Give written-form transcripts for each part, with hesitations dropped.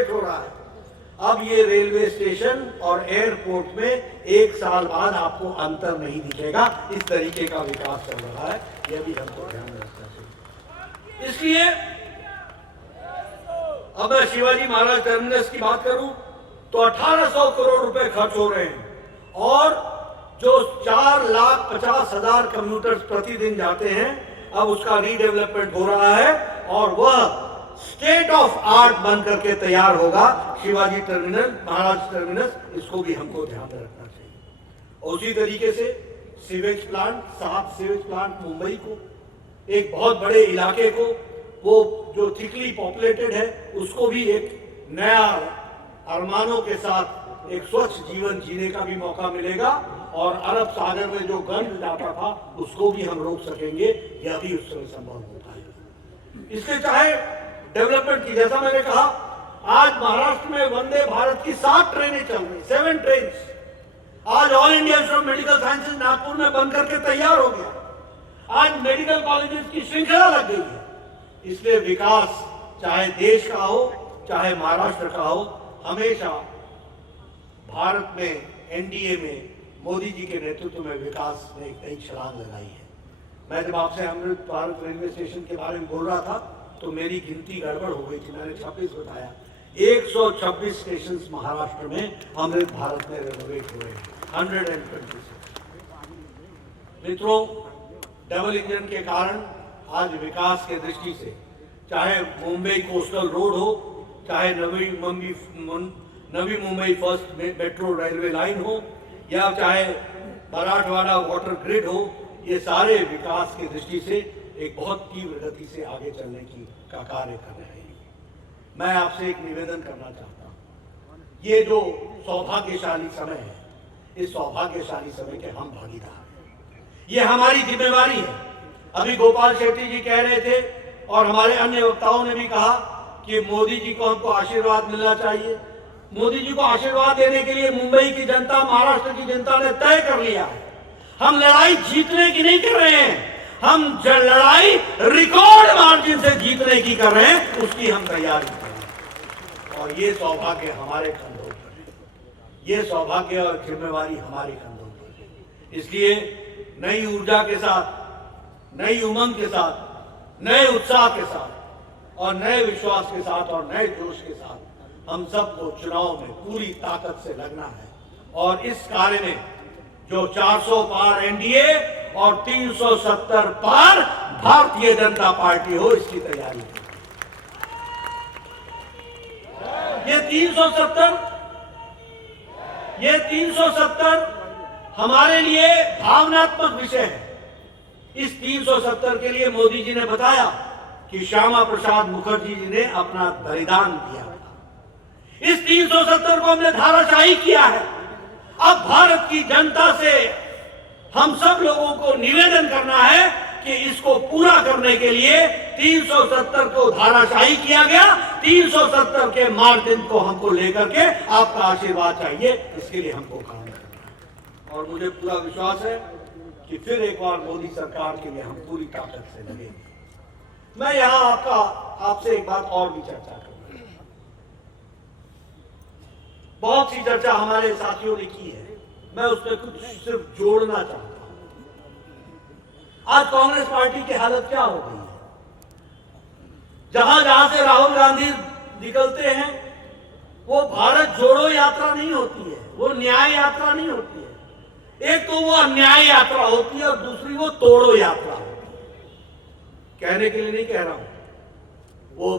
Renovate हो रहा है। अब ये रेलवे स्टेशन और एयरपोर्ट में 1 साल बाद आपको अंतर नहीं दिखेगा। इस तरीके का विकास चल रहा है, यह भी हमको ध्यान रखना चाहिए। इसलिए अब मैं शिवाजी महाराज टर्मिनस की बात करूं तो 1800 करोड़ रुपए खर्च हो रहे हैं और जो 4,50,000 कम्यूटर्स प्रतिदिन जाते हैं, अब उसका रीडेवलपमेंट हो रहा है और वह स्टेट ऑफ आर्ट बन करके तैयार होगा। शिवाजी टर्मिनस, महाराज टर्मिनस, इसको भी हमको ध्यान में रखना चाहिए। और उसी तरीके से sewage plant, 7 sewage plant Mumbai को, एक बहुत बड़े इलाके को, वो जो थिकली पॉपुलेटेड है, उसको भी एक नया अरमानों के साथ एक स्वच्छ जीवन जीने का भी मौका मिलेगा और अरब सागर में जो गंद जाता था उसको भी हम रोक सकेंगे। यह भी उस समय संभव होता है। इसलिए चाहे डेवलपमेंट की, जैसा मैंने कहा, आज महाराष्ट्र में वंदे भारत की 7 ट्रेनें चल रही, 7 ट्रेन आज all India institute of medical sciences Nagpur में बन करके तैयार हो गया। आज मेडिकल कॉलेजेस की श्रृंखला लग गई है। इसलिए विकास चाहे देश का हो चाहे महाराष्ट्र का हो, हमेशा भारत में एनडीए में मोदी जी के नेतृत्व में विकास ने एक नई छलांग लगाई है। मैं जब आपसे अमृत भारत रेलवे स्टेशन के बारे में बोल रहा था तो मेरी गिनती गड़बड़ हो गई थी, मैंने 26 बताया। 126 स्टेशन महाराष्ट्र में अमृत भारत में रेनोवेट हुए हैं, 126। मित्रों, डबल इंजन के कारण आज विकास के दृष्टि से, चाहे मुंबई कोस्टल रोड हो, चाहे Navi Mumbai first metro railway line हो, या चाहे मराठवाड़ा वाटर ग्रिड हो, ये सारे विकास की दृष्टि से एक बहुत तीव्र गति से आगे चलने का कार्य कर रहे हैं। मैं आपसे एक निवेदन करना चाहता हूँ, ये जो सौभाग्यशाली समय है, इस सौभाग्यशाली समय के हम भागीदार हैं, ये हमारी जिम्मेवारी है। अभी गोपाल शेट्टी जी कह रहे थे और हमारे अन्य वक्ताओं ने भी कहा कि मोदी जी को हमको आशीर्वाद मिलना चाहिए। मोदी जी को आशीर्वाद देने के लिए मुंबई की जनता, महाराष्ट्र की जनता ने तय कर लिया है। हम लड़ाई जीतने की नहीं कर रहे हैं, हम लड़ाई रिकॉर्ड मार्जिन से जीतने की कर रहे हैं, उसकी हम तैयारी कर रहे हैं। और ये सौभाग्य हमारे कंधों पर है, ये सौभाग्य और जिम्मेवारी हमारे कंधों पर है। इसलिए नई ऊर्जा के साथ, नई उमंग के साथ, नए उत्साह के साथ और नए विश्वास के साथ और नए जोश के साथ हम सबको चुनाव में पूरी ताकत से लगना है और इस कार्य में जो 400 पार एनडीए और 370 पार भारतीय जनता पार्टी हो, इसकी तैयारी है। ये 370 हमारे लिए भावनात्मक विषय है। इस 370 के लिए मोदी जी ने बताया कि श्यामा प्रसाद मुखर्जी जी ने अपना बलिदान दिया था। इस 370 को हमने धाराशाही किया है। अब भारत की जनता से हम सब लोगों को निवेदन करना है कि इसको पूरा करने के लिए 370 को धाराशाही किया गया, 370 के मार्जिन को हमको लेकर के आपका आशीर्वाद चाहिए, इसके लिए हमको काम करना है। और मुझे पूरा विश्वास है कि फिर एक बार मोदी सरकार के लिए हम पूरी ताकत से लगेंगे। मैं यहां आपसे एक बात और भी चर्चा करूंगा। बहुत सी चर्चा हमारे साथियों ने की है, मैं उसमें कुछ सिर्फ जोड़ना चाहता हूं। आज कांग्रेस पार्टी की हालत क्या हो गई है? जहां जहां से राहुल गांधी निकलते हैं वो भारत जोड़ो यात्रा नहीं होती है, वो न्याय यात्रा नहीं होती है। एक तो वो अन्याय यात्रा होती है और दूसरी वो तोड़ो यात्रा होती है। कहने के लिए नहीं कह रहा हूं, वो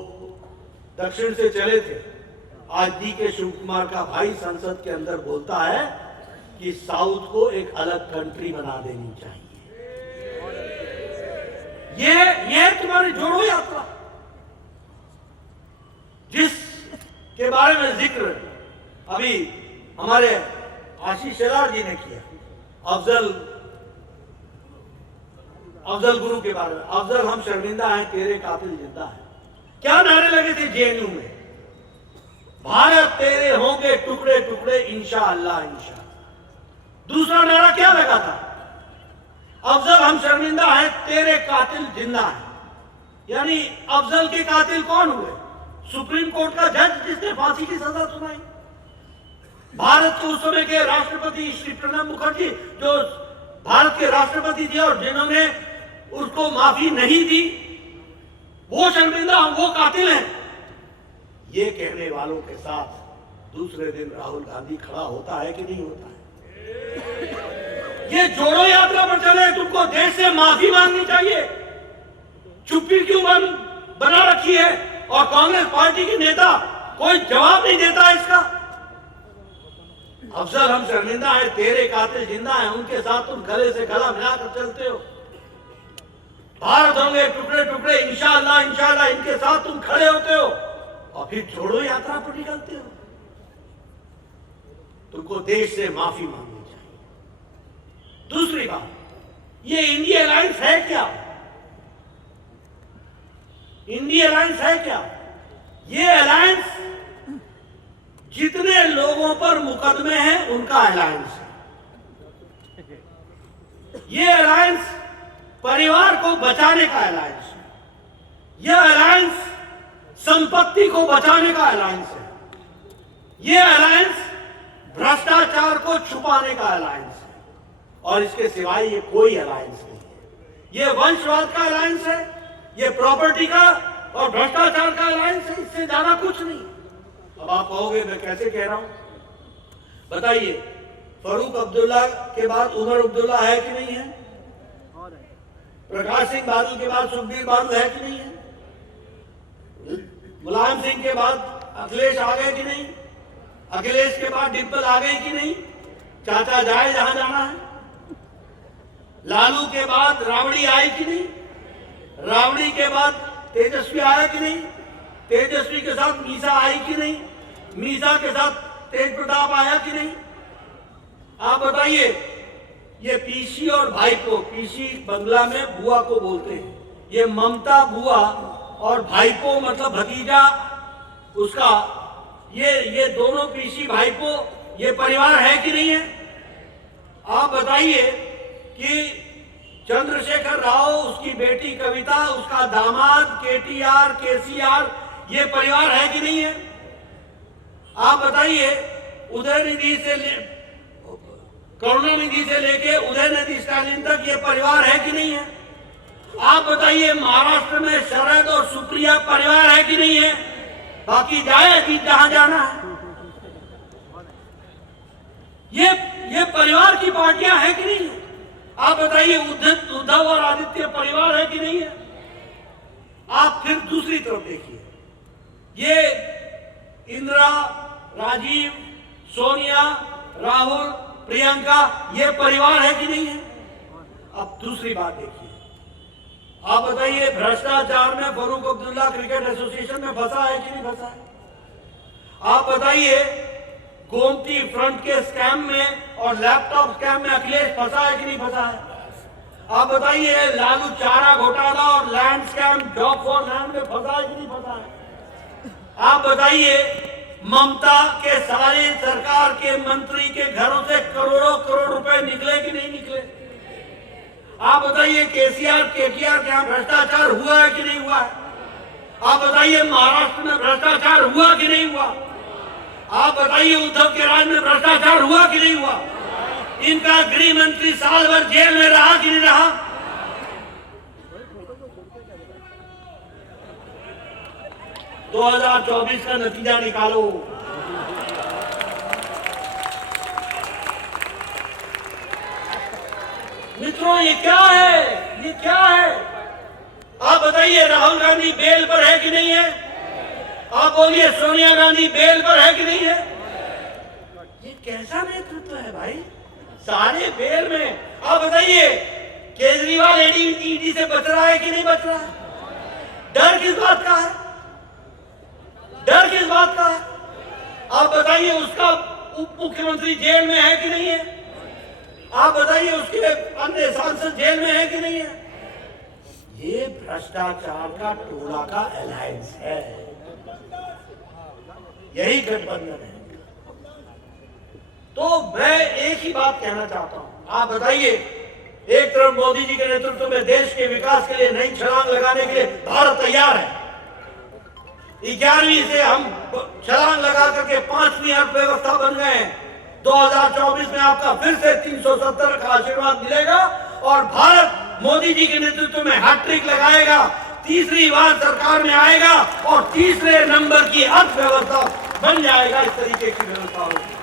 दक्षिण से चले थे। आज DK शिव कुमार का भाई संसद के अंदर बोलता है कि साउथ को एक अलग कंट्री बना देनी चाहिए। ये तुम्हारी जोड़ो यात्रा, जिस के बारे में जिक्र अभी हमारे आशीष शेलार जी ने किया, अफजल गुरु के बारे में, अफजल हम शर्मिंदा हैं, तेरे कातिल जिंदा है। क्या नारे लगे थे जेएनयू में? भारत तेरे होंगे टुकड़े टुकड़े इंशाअल्लाह इंशाअल्लाह। दूसरा नारा क्या लगा था? अफजल हम शर्मिंदा हैं, तेरे कातिल जिंदा है। यानी अफजल के कातिल कौन हुए? सुप्रीम कोर्ट का जज जिसने फांसी भारत के उस समय के राष्ट्रपति श्री प्रणब मुखर्जी जो भारत के राष्ट्रपति थे और जिन्होंने उसको माफी नहीं दी, वो शर्मिंदा, वो कातिल हैं। ये कहने वालों के साथ दूसरे दिन राहुल गांधी खड़ा होता है कि नहीं होता है? ये जोड़ो यात्रा पर चले, तुमको देश से माफी मांगनी चाहिए। चुप्पी क्यों बना रखी है? और कांग्रेस पार्टी के नेता कोई जवाब नहीं देता इसका। अफसर हम शर्मिंदा है, तेरे कातिल जिंदा है, उनके साथ तुम गले से गला मिलाकर चलते हो। भारत होंगे टुकड़े टुकड़े, इंशाअल्लाह इंशाअल्लाह, इनके साथ तुम खड़े होते हो और फिर छोड़ो यात्रा पर निकलते हो। तुमको देश से माफी मांगनी चाहिए। दूसरी बात, ये इंडिया अलायंस है क्या? इंडिया अलायंस है क्या? ये अलायंस जितने लोगों पर मुकदमे हैं उनका अलायंस है। ये अलायंस परिवार को बचाने का अलायंस है। यह अलायंस संपत्ति को बचाने का अलायंस है। यह अलायंस भ्रष्टाचार को छुपाने का अलायंस है। और इसके सिवाय ये कोई अलायंस नहीं है। ये वंशवाद का अलायंस है, ये प्रॉपर्टी का और भ्रष्टाचार का अलायंस है, इससे ज्यादा कुछ नहीं। अब आप कहोगे मैं कैसे कह रहा हूं? बताइए, फरूक अब्दुल्ला के बाद उमर अब्दुल्ला है कि नहीं है? प्रकाश सिंह बादल के बाद सुखबीर बादल है कि नहीं है? मुलायम सिंह के बाद अखिलेश आ गए कि नहीं? अखिलेश के बाद डिम्पल आ गई कि नहीं? चाचा जाए जहां जाना है। लालू के बाद रावड़ी आई कि नहीं? रावड़ी के बाद तेजस्वी आया कि नहीं? तेजस्वी के साथ मीसा आई कि नहीं? मीसा के साथ तेज प्रताप आया कि नहीं? आप बताइए, ये पीसी और भाईपो, पीसी बंगला में बुआ को बोलते हैं, ये ममता बुआ और भाईपो मतलब भतीजा उसका, ये दोनों पीसी भाईपो, ये परिवार है कि नहीं है? आप बताइए कि चंद्रशेखर राव, उसकी बेटी कविता, उसका दामाद केटीआर, केसीआर, ये परिवार है कि नहीं है? आप बताइए, उदयनिधि से करुणानिधि से लेके उदयनिधि स्टालिन तक ये परिवार है कि नहीं है? आप बताइए, महाराष्ट्र में शरद और सुप्रिया परिवार है कि नहीं है? बाकी जाए अजीत जहां जाना है। ये परिवार की पार्टियां हैं कि नहीं है? आप बताइए, उद्धव और आदित्य परिवार है कि नहीं है? आप फिर दूसरी तरफ देखिए, ये इंदिरा, राजीव, सोनिया, राहुल, प्रियंका, ये परिवार है कि नहीं है? अब दूसरी बात देखिए, आप बताइए, भ्रष्टाचार में फरूक अब्दुल्ला क्रिकेट एसोसिएशन में फंसा है कि नहीं फंसा है? आप बताइए, गोमती फ्रंट के स्कैम में और लैपटॉप स्कैम में अखिलेश फंसा है कि नहीं फंसा है? आप बताइए, लालू चारा घोटाला और land scam, job for land में फंसा है कि नहीं फंसा है? आप बताइए, ममता के सारे सरकार के मंत्री के घरों से करोड़ों करोड़ रुपए निकले कि नहीं निकले? आप बताइए, केसीआर, केटीआर के यहाँ भ्रष्टाचार हुआ है कि नहीं हुआ है? आप बताइए, महाराष्ट्र में भ्रष्टाचार हुआ कि नहीं हुआ? आप बताइए, उद्धव के राज में भ्रष्टाचार हुआ कि नहीं हुआ? इनका गृह मंत्री साल भर जेल में रहा कि नहीं रहा? तो 2024 का नतीजा निकालो। मित्रों, ये क्या है? ये क्या है? आप बताइए, राहुल गांधी बेल पर है कि नहीं है? आप बोलिए, सोनिया गांधी बेल पर है कि नहीं है? ये कैसा नेतृत्व है भाई? सारे बेल में। आप बताइए, केजरीवाल ईडी से बच रहा है कि नहीं बच रहा है? डर किस बात का है? डर किस बात का है? आप बताइए, उसका उप मुख्यमंत्री जेल में है कि नहीं है? आप बताइए, उसके अन्य सांसद जेल में है कि नहीं है? ये भ्रष्टाचार का टोला का अलायंस है, यही गठबंधन है। तो मैं एक ही बात कहना चाहता हूं, आप बताइए, एक तरफ मोदी जी के नेतृत्व में देश के विकास के लिए नई छलांग लगाने के लिए भारत तैयार है। 11वीं से हम छलांग लगा करके 5वीं अर्थव्यवस्था बन गए हैं। 2024 में आपका फिर से 370 का आशीर्वाद मिलेगा और भारत मोदी जी के नेतृत्व में हैट्रिक लगाएगा, तीसरी बार सरकार में आएगा और तीसरे नंबर की अर्थव्यवस्था बन जाएगा। इस तरीके की व्यवस्था होगी।